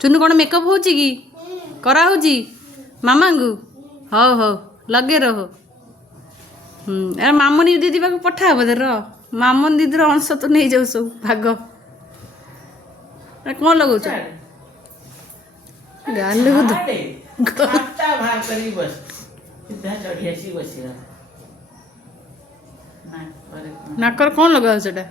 चुनु कौन मेकअप हो कि करा हो मामा को हौ हौ लगे रहो अरे मामुनी दीदी पाक पठा बोधे मामुनी दीदी अंश तो नहीं जाऊ सब भाग कौन लगौच गाल नाकर कौन लगा सेटा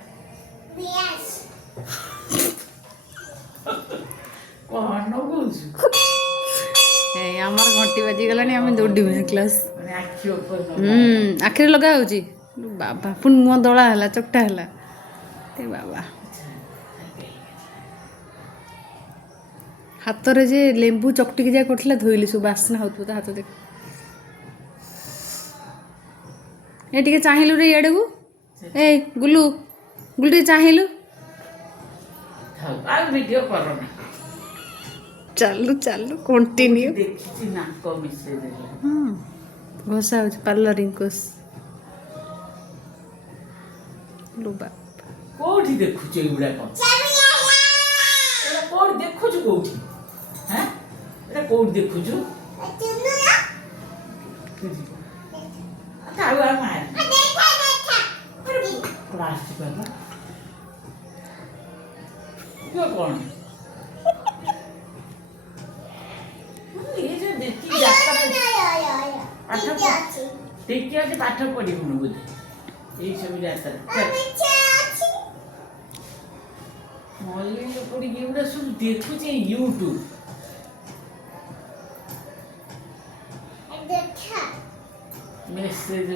आमर घंटी बाजी गला आम दौड़ क्लास आखिर लगा हो बाबा पुणी मुह दला है चकटा है बाबा हाथ रे जे लेंबू चकटिकी जा करथिला धोइली सब बासना होत हाथ देख ए टिके चाहिलु रे याडे को ए गुल्लू गुल्लू टिके चाहिलु आ वीडियो करो ना चालू चालू कंटिन्यू देखि नाक मिसे देला घोषा हो पार्लरिंग कोर्स लो बाप कोठी देखु छ इबडा को एला कोठ देखु छ कोठी हैं एला कोठ देखु छ चुनु ना आता आ मार देखा प्लास्टिक वाला क्यों कौन ये जो देखी जाता पाठ ठीक है पाठ पढ़ी बुझे यही सब जाता मल्ली पड़ी एगुड़ा सब देखुचे यूट्यूब मेसेज